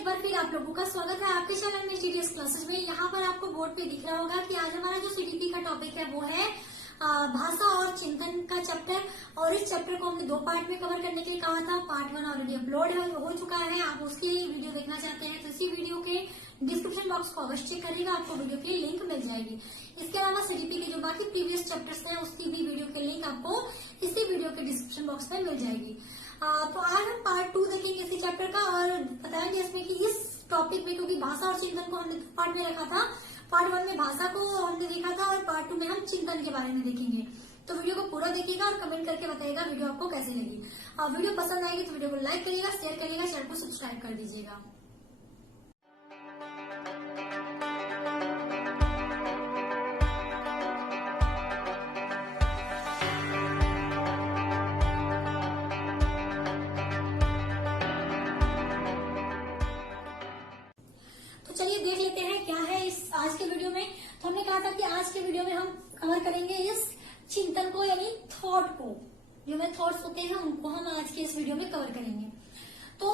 एक बार फिर आप लोगों का स्वागत है आपके चैनल में जीडीएस क्लासेस में। यहाँ पर आपको बोर्ड पे दिख रहा होगा कि आज हमारा जो सीडीपी का टॉपिक है वो है भाषा और चिंतन का चैप्टर। और इस चैप्टर को हमने 2 पार्ट में कवर करने के लिए कहा था। पार्ट 1 ऑलरेडी अपलोड हो चुका है। आप उसकी वीडियो देखना चाहते हैं तो इसी वीडियो के डिस्क्रिप्शन बॉक्स को अवश्य चेक करिएगा, आपको वीडियो की लिंक मिल जाएगी। इसके अलावा सीडीपी के जो बाकी प्रीवियस चैप्टर्स हैं उसकी भी वीडियो के लिंक आपको इसी वीडियो के डिस्क्रिप्शन बॉक्स में मिल जाएगी। तो आज हम पार्ट 2 देखेंगे इसी चैप्टर का और बताएंगे इसमें कि इस टॉपिक में, क्योंकि भाषा और चिंतन को हमने पार्ट में रखा था। पार्ट 1 में भाषा को हमने देखा था और पार्ट 2 में हम चिंतन के बारे में देखेंगे। तो वीडियो को पूरा देखिएगा और कमेंट करके बताइएगा वीडियो आपको कैसे लगी। वीडियो पसंद आएगी तो वीडियो को लाइक करिएगा, शेयर करिएगा, चैनल को सब्सक्राइब कर दीजिएगा। चलिए देख लेते हैं क्या है इस आज के वीडियो में। तो हमने कहा था कि आज के वीडियो में हम कवर करेंगे इस चिंतन को, यानी थॉट को। जो में थॉट्स होते हैं उनको हम आज के इस वीडियो में कवर करेंगे। तो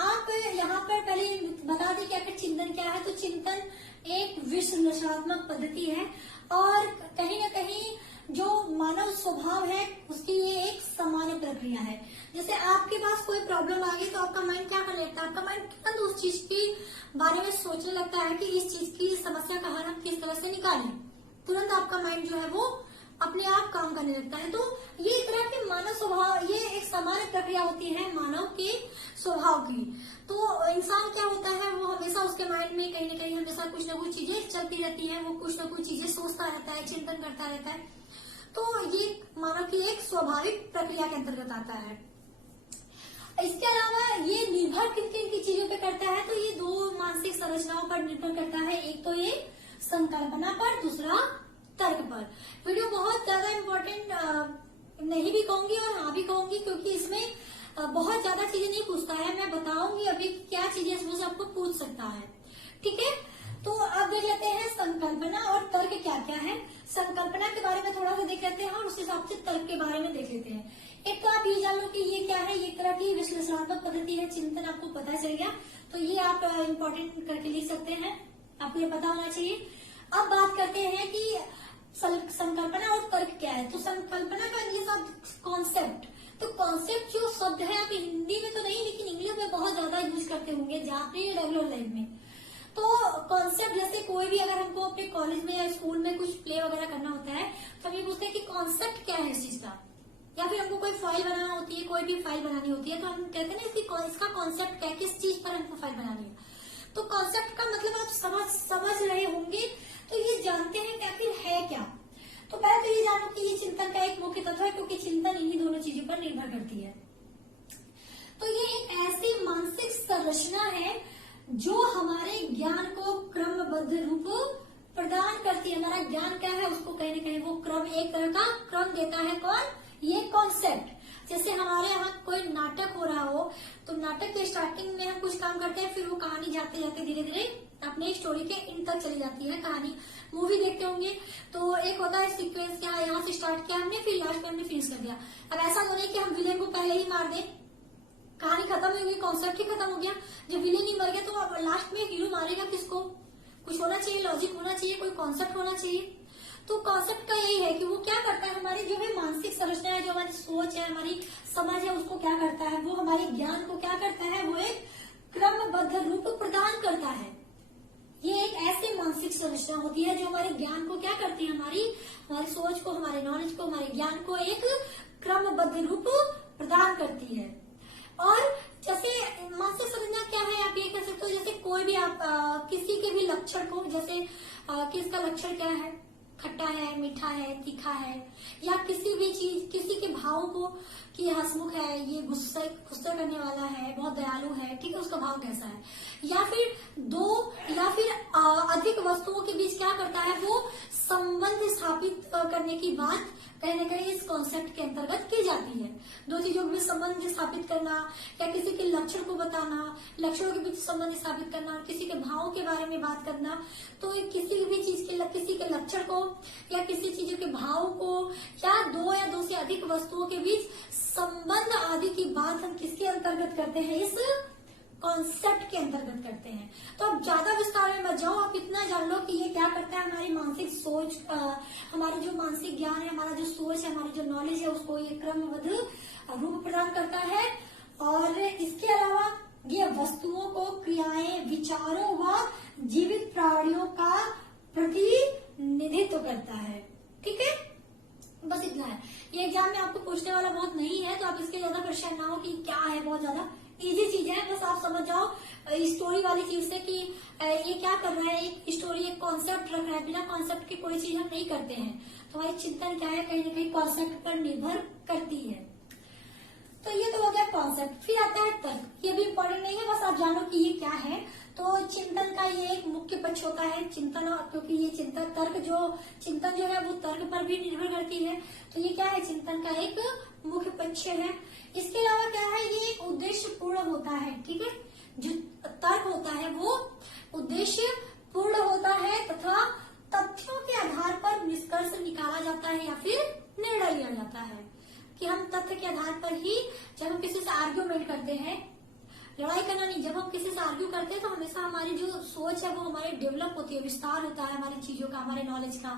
आप यहाँ पर पहले बता दें कि आखिर चिंतन क्या है। तो चिंतन एक विश्लेषणात्मक पद्धति है और कहीं न कहीं जो मानव स्वभाव है उसकी ये एक सामान्य प्रक्रिया है। जैसे आपके पास कोई प्रॉब्लम आ गई तो आपका माइंड क्या करने लगता है, आपका माइंड तुरंत उस चीज के बारे में सोचने लगता है कि इस चीज की समस्या का हल हम किस तरह से निकालें। तुरंत आपका माइंड जो है वो अपने आप काम करने लगता है। तो ये एक तरह की मानव स्वभाव, ये एक सामान्य प्रक्रिया होती है मानव के स्वभाव की। तो इंसान क्या होता है, वो हमेशा उसके माइंड में कहीं न कहीं हमेशा कुछ न कुछ चीजें चलती रहती है, वो कुछ न कुछ चीजें सोचता रहता है, चिंतन करता रहता है। तो ये मानव की एक स्वाभाविक प्रक्रिया के अंतर्गत आता है। इसके अलावा ये निर्भर किन किन की चीजों पे करता है, तो ये 2 मानसिक संरचनाओं पर निर्भर करता है। एक तो ये संकल्पना पर, दूसरा तर्क पर। वीडियो बहुत ज्यादा इम्पोर्टेंट नहीं भी कहूंगी और हाँ भी कहूंगी, क्योंकि इसमें बहुत ज्यादा चीजें नहीं पूछता है। मैं बताऊंगी अभी क्या चीजें इसमें से आपको पूछ सकता है, ठीक है। तो अब देख लेते हैं संकल्पना और तर्क क्या क्या है। संकल्पना के बारे में थोड़ा सा देख लेते हैं और उस हिसाब से तर्क के बारे में देख लेते हैं। एक तो आप ये जान लो कि ये क्या है, ये एक तरह की विश्लेषणात्मक पद्धति है। चिंतन आपको पता चल गया तो ये आप इम्पोर्टेंट करके लिख सकते हैं, आपको ये पता होना चाहिए। अब बात करते हैं कि संकल्पना और तर्क क्या है। तो संकल्पना का ये शब्द कॉन्सेप्ट, तो कॉन्सेप्ट जो शब्द है आप हिंदी में तो नहीं लेकिन इंग्लिश में बहुत ज्यादा यूज करते होंगे जहाँ पे रेगुलर लाइफ में। तो कॉन्सेप्ट जैसे कोई भी अगर हमको अपने कॉलेज में या स्कूल में कुछ प्ले वगैरह करना होता है तो हम ये पूछते हैं कि कॉन्सेप्ट क्या है इस चीज का। या फिर हमको कोई फाइल बनाना होती है, कोई भी फाइल बनानी होती है तो हम कहते हैं ना इसका कॉन्सेप्ट क्या है, किस चीज पर हमको फाइल बनानी है। तो कॉन्सेप्ट का मतलब आप समझ रहे होंगे। तो ये जानते हैं कि आखिर है क्या। तो पहले तो ये जानो कि ये चिंतन का एक मुख्य तत्व है, क्योंकि चिंतन इन्हीं दोनों चीजों पर निर्भर करती है। तो ये एक ऐसी मानसिक संरचना है जो हमारे ज्ञान को क्रमबद्ध रूप प्रदान करती है। हमारा ज्ञान क्या है उसको कहीं न कहीं वो क्रम, एक तरह का क्रम देता है। कौन? ये कॉन्सेप्ट। जैसे हमारे यहाँ कोई नाटक हो रहा हो तो नाटक के स्टार्टिंग में हम कुछ काम करते हैं, फिर वो कहानी जाते जाते धीरे धीरे अपने स्टोरी के इन तक चली जाती है कहानी। मूवी देखते होंगे तो एक होता है सीक्वेंस, क्या यहाँ से स्टार्ट किया हमने, फिर लास्ट में हमने फिनिश कर दिया। अब ऐसा तो नहीं कि हम विलेन को पहले ही मार दें, कहानी खत्म हो गई, कॉन्सेप्ट ही खत्म हो गया। जब विलेन ही मर गया तो लास्ट में हीरो मारेगा किसको? कुछ होना चाहिए, लॉजिक होना चाहिए, कोई कॉन्सेप्ट होना चाहिए। तो कॉन्सेप्ट का यही है कि वो क्या करता है, हमारी जो है मानसिक संरचना है, जो हमारी सोच है, हमारी समझ है, उसको क्या करता है, वो हमारे ज्ञान को क्या करता है, वो एक क्रमबद्ध रूप प्रदान करता है। ये एक ऐसी मानसिक संरचना होती है जो हमारे ज्ञान को क्या करती है, हमारी सोच को, हमारे नॉलेज को, हमारे ज्ञान को एक क्रमबद्ध रूप प्रदान करती है। और जैसे मानसिक संरचना क्या है आप ये कह सकते हो, जैसे कोई भी आप किसी के भी लक्षण को, जैसे किसका लक्षण क्या है, खट्टा है, मीठा है, तीखा है, या किसी भी चीज, किसी के भाव को कि हंसमुख है, ये गुस्सा करने वाला है, बहुत दयालु है, ठीक है, उसका भाव कैसा है। या फिर 2 या फिर अधिक वस्तुओं के बीच क्या करता है, वो संबंध स्थापित करने की बात कहीं न कहीं इस कॉन्सेप्ट के अंतर्गत की जाती है। 2 चीजों के बीच संबंध स्थापित करना या किसी के लक्षण को बताना, लक्षणों के बीच संबंध स्थापित करना और किसी के भावों के बारे में बात करना। तो किसी भी चीज के, किसी के लक्षण को या किसी चीज के भाव को या 2 या 2 से अधिक वस्तुओं के बीच संबंध आदि की बात हम किसके अंतर्गत करते हैं, इस कॉन्सेप्ट के अंतर्गत करते हैं। तो अब ज्यादा विस्तार में मत जाओ, आप इतना जान लो कि ये क्या करता है, हमारी मानसिक सोच, हमारा जो मानसिक ज्ञान है, हमारा जो सोच है, हमारी जो नॉलेज है, उसको ये क्रमबद्ध रूप प्रदान करता है। और इसके अलावा ये वस्तुओं को, क्रियाएं, विचारों व जीवित प्राणियों का प्रतिनिधित्व करता है। ठीक है, बस इतना है। ये एग्जाम में आपको पूछने वाला बहुत नहीं है, तो आप इसके ज्यादा परेशान ना हो कि क्या है, बहुत ज्यादा इजी चीज है। बस आप समझ जाओ स्टोरी वाली चीज से कि ये क्या कर रहा है, एक स्टोरी, एक कॉन्सेप्ट रख रहा है। बिना कॉन्सेप्ट की कोई चीज हम नहीं करते हैं। तो हमारी चिंतन क्या है, कहीं ना कहीं कॉन्सेप्ट पर निर्भर करती है। तो ये तो हो गया कॉन्सेप्ट। फिर आता है तर्क। ये भी इम्पोर्टेंट नहीं है, बस आप जानो कि ये क्या है। तो चिंतन का ये एक मुख्य पक्ष होता है चिंतन, क्योंकि ये चिंतन चिंतन जो है वो तर्क पर भी निर्भर करती है। तो ये क्या है, चिंतन का एक मुख्य पक्ष है। इसके अलावा क्या है, ये एक उद्देश्य पूर्ण होता है। ठीक है, जो तर्क होता है वो उद्देश्य पूर्ण होता है तथा तथ्यों के आधार पर निष्कर्ष निकाला जाता है या फिर निर्णय लिया जाता है। कि हम तथ्य के आधार पर ही, जब हम किसी से आर्ग्यूमेंट करते हैं, लड़ाई करना नहीं, जब हम किसी से आर्ग्यू करते हैं तो हमेशा हमारी जो सोच है वो हमारी डेवलप होती है, विस्तार होता है हमारी चीजों का, हमारे नॉलेज का।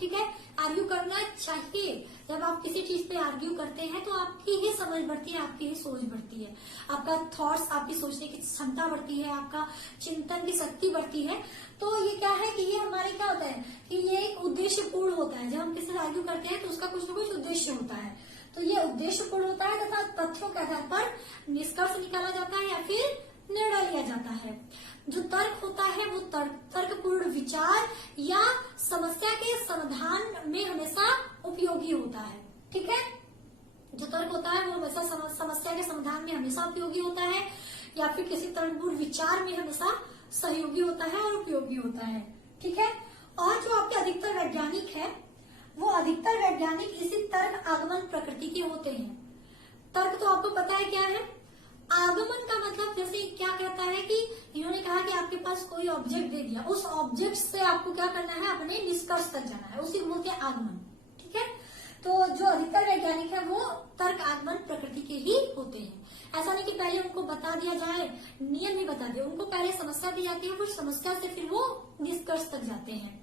ठीक है, आर्ग्यू करना चाहिए। जब आप किसी चीज पे आर्ग्यू करते हैं तो आपकी ही समझ बढ़ती है, आपकी ही सोच बढ़ती है, आपका थॉट्स, आपकी सोचने की क्षमता बढ़ती है, आपका चिंतन की शक्ति बढ़ती है। तो ये क्या है कि ये हमारे क्या होता है कि ये एक उद्देश्य पूर्ण होता है। जब हम किसी से आर्ग्यू करते हैं तो उसका कुछ न कुछ उद्देश्य होता है। तो ये उद्देश्य पूर्ण होता है तथा तथ्यों के आधार पर निष्कर्ष निकाला जाता है या फिर निर्णय लिया जाता है। जो तर्क होता है वो तर्कपूर्ण विचार या समस्या के समाधान में हमेशा उपयोगी होता है। ठीक है, जो तर्क होता है वो हमेशा समस्या के समाधान में हमेशा उपयोगी होता है या फिर किसी तर्कपूर्ण विचार में हमेशा सहयोगी होता है और उपयोगी होता है। ठीक है, और जो आपके अधिकतर वैज्ञानिक है वो अधिकतर वैज्ञानिक इसी तर्क आगमन प्रकृति के होते हैं। तर्क तो आपको पता है क्या है, आगमन का मतलब जैसे क्या कहता है कि इन्होंने कहा कि आपके पास कोई ऑब्जेक्ट दे दिया, उस ऑब्जेक्ट से आपको क्या करना है, अपने निष्कर्ष तक जाना है, उसी को बोलते हैं आगमन। ठीक है, तो जो अधिकतर वैज्ञानिक है वो तर्क आगमन प्रकृति के ही होते हैं। ऐसा नहीं कि पहले उनको बता दिया जाए, नियम ही बता दिया, उनको पहले समस्या दी जाती है, फिर समस्या से फिर वो निष्कर्ष तक जाते हैं।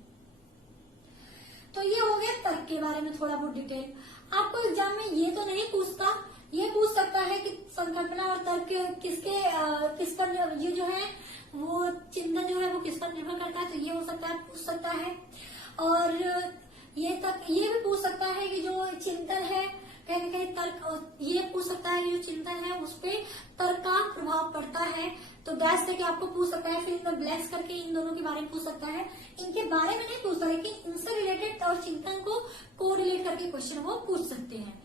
तो ये हो गया तर्क के बारे में थोड़ा बहुत डिटेल। आपको एग्जाम में ये तो नहीं पूछता, ये पूछ सकता है कि संकल्पना और तर्क किस पर ये जो है वो चिंतन जो है वो किस पर निर्भर करता है, तो ये हो सकता है, पूछ सकता है। और ये भी पूछ सकता है कि जो चिंतन है कहीं न कहीं तर्क, ये पूछ सकता है कि जो चिंतन है उस पर तर्क का प्रभाव पड़ता है, तो डैश करके आपको पूछ सकता है, फिर इनमें ब्लैक्स करके इन दोनों के बारे में पूछ सकता है। इनके बारे में नहीं पूछता, लेकिन इनसे रिलेटेड और चिंतन को कोरिलेट करके क्वेश्चन वो पूछ सकते हैं।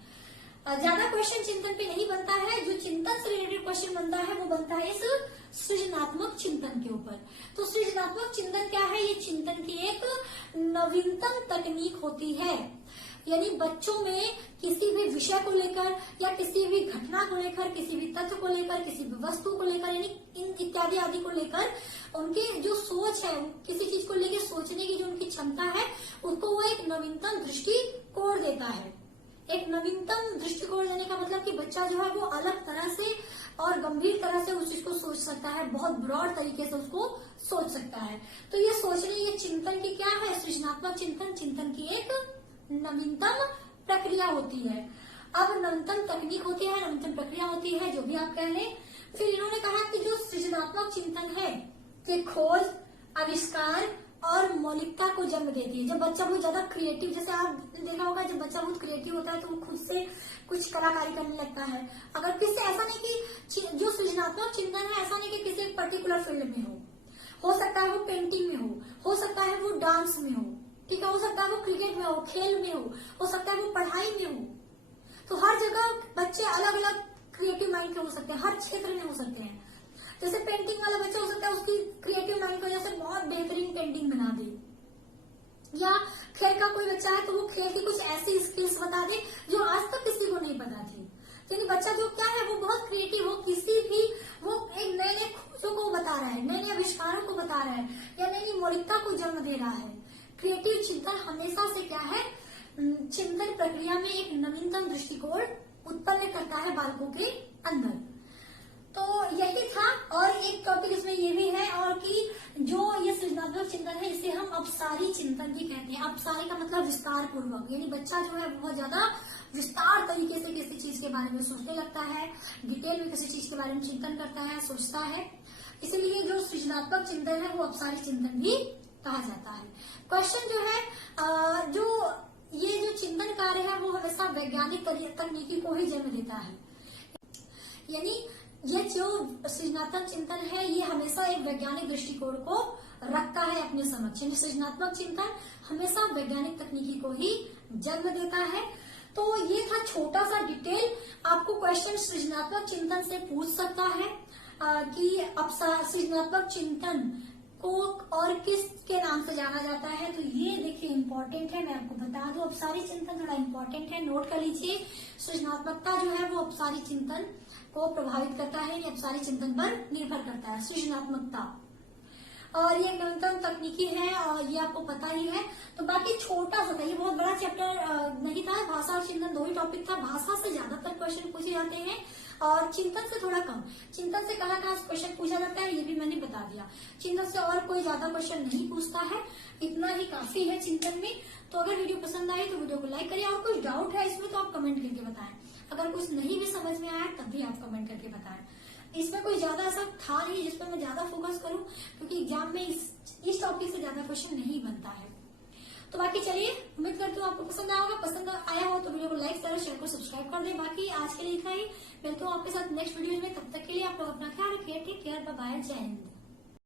ज्यादा क्वेश्चन चिंतन पे नहीं बनता है, जो चिंतन से रिलेटेड क्वेश्चन बनता है वो बनता है इस सृजनात्मक चिंतन के ऊपर। तो सृजनात्मक चिंतन क्या है, ये चिंतन की एक नवीनतम तकनीक होती है। यानी बच्चों में किसी भी विषय को लेकर या किसी भी घटना को लेकर, किसी भी तथ्य को लेकर, किसी भी वस्तु को लेकर, यानी इन इत्यादि आदि को लेकर उनकी जो सोच है, किसी चीज को लेकर सोचने की जो उनकी क्षमता है, उसको वो एक नवीनतम दृष्टिकोण देता है। एक नवीनतम दृष्टिकोण देने का मतलब कि बच्चा जो है वो अलग तरह से और गंभीर तरह से उस चीज को सोच सकता है, बहुत ब्रॉड तरीके से उसको सोच सकता है। तो ये सोचने, ये चिंतन की क्या है, सृजनात्मक चिंतन की एक नवीनतम प्रक्रिया होती है। अब नवीनतम तकनीक होती है, नवीनतम प्रक्रिया होती है, जो भी आप कह लें। फिर इन्होंने कहा कि जो सृजनात्मक चिंतन है कि खोज, आविष्कार और मौलिकता को जन्म देती है। जब बच्चा बहुत ज्यादा क्रिएटिव, जैसे आप देखा होगा, जब बच्चा बहुत क्रिएटिव होता है तो वो खुद से कुछ कलाकारी करने लगता है। अगर किसी, ऐसा नहीं कि जो सृजनात्मक चिंतन है ऐसा नहीं कि किसी एक पर्टिकुलर फील्ड में हो सकता है वो पेंटिंग में हो सकता है वो डांस में हो, ठीक है, हो सकता है वो क्रिकेट में हो, खेल में हो सकता है वो पढ़ाई में हो। तो हर जगह बच्चे अलग अलग क्रिएटिव माइंड के हो सकते हैं, हर क्षेत्र में हो सकते हैं। जैसे पेंटिंग वाला बच्चा हो सकता है उसकी क्रिएटिव माइंड की वजह से बहुत बेहतरीन पेंटिंग बना दे, या खेल का कोई बच्चा है तो वो खेल की कुछ ऐसी स्किल्स बता दे जो आज तक किसी को नहीं पता थी। तो बच्चा जो क्या है वो बहुत क्रिएटिव हो, किसी भी वो एक नए नए खोजों को बता रहा है, नए नए आविष्कारों को बता रहा है, या नई नई मौलिकता को जन्म दे रहा है। क्रिएटिव चिंतन हमेशा से क्या है, चिंतन प्रक्रिया में एक नवीनतम दृष्टिकोण उत्पन्न करता है बालकों के अंदर। तो यही था। और इसमें ये भी है और कि जो ये सृजनात्मक चिंतन है इसे हम अपसारी चिंतन भी कहते हैं। अपसारी का मतलब विस्तार पूर्वक, यानी बच्चा जो है बहुत ज्यादा विस्तार तरीके से किसी चीज के बारे में सोचने लगता है, डिटेल में किसी चीज के बारे में चिंतन करता है, सोचता है। इसलिए जो सृजनात्मक चिंतन है वो अपसारी चिंतन भी कहा जाता है। क्वेश्चन जो है जो ये जो चिंतन कार्य है वो हमेशा वैज्ञानिक तकनीकी को ही जन्म देता है, यानी ये जो सृजनात्मक चिंतन है ये हमेशा एक वैज्ञानिक दृष्टिकोण को रखता है अपने समक्ष, यानी सृजनात्मक चिंतन हमेशा वैज्ञानिक तकनीकी को ही जन्म देता है। तो ये था छोटा सा डिटेल। आपको क्वेश्चन सृजनात्मक चिंतन से पूछ सकता है कि सृजनात्मक चिंतन को और किसके नाम से जाना जाता है, तो ये देखिए इम्पोर्टेंट है, मैं आपको बता दूं। अपसारी चिंतन थोड़ा इम्पोर्टेंट है, नोट कर लीजिए। सृजनात्मकता जो है वो अपसारी चिंतन को प्रभावित करता है, ये अपसारी चिंतन पर निर्भर करता है सृजनात्मकता। और ये न्यूनतम तकनीकी है और ये आपको पता ही है। तो बाकी छोटा सा था, ये बहुत बड़ा चैप्टर नहीं था। भाषा और चिंतन दो ही टॉपिक था। भाषा से ज्यादातर क्वेश्चन पूछे जाते हैं और चिंतन से थोड़ा कम। चिंतन से कहाँ क्वेश्चन पूछा जाता है ये भी मैंने बता दिया। चिंतन से और कोई ज्यादा क्वेश्चन नहीं पूछता है, इतना ही काफी है चिंतन में। तो अगर वीडियो पसंद आई तो वीडियो को लाइक करिए, और कुछ डाउट है इसमें तो आप कमेंट करके बताएं। अगर कुछ नहीं भी समझ में आया तब भी आप कमेंट करके बताएं। इसमें कोई ज्यादा ऐसा था नहीं जिस पर मैं ज्यादा फोकस करूं, क्योंकि एग्जाम में इस टॉपिक से ज्यादा क्वेश्चन नहीं बनता है। तो बाकी चलिए, उम्मीद करती हूँ आपको पसंद आया होगा। पसंद आया हो तो वीडियो को लाइक करो, चैनल को सब्सक्राइब कर दें। बाकी आज के लिए इतना ही, मिलते हूँ आपके साथ नेक्स्ट वीडियो में। तब तक के लिए आप लोग अपना ख्याल रखिए। टेक केयर, बाय बाय, जय हिंद।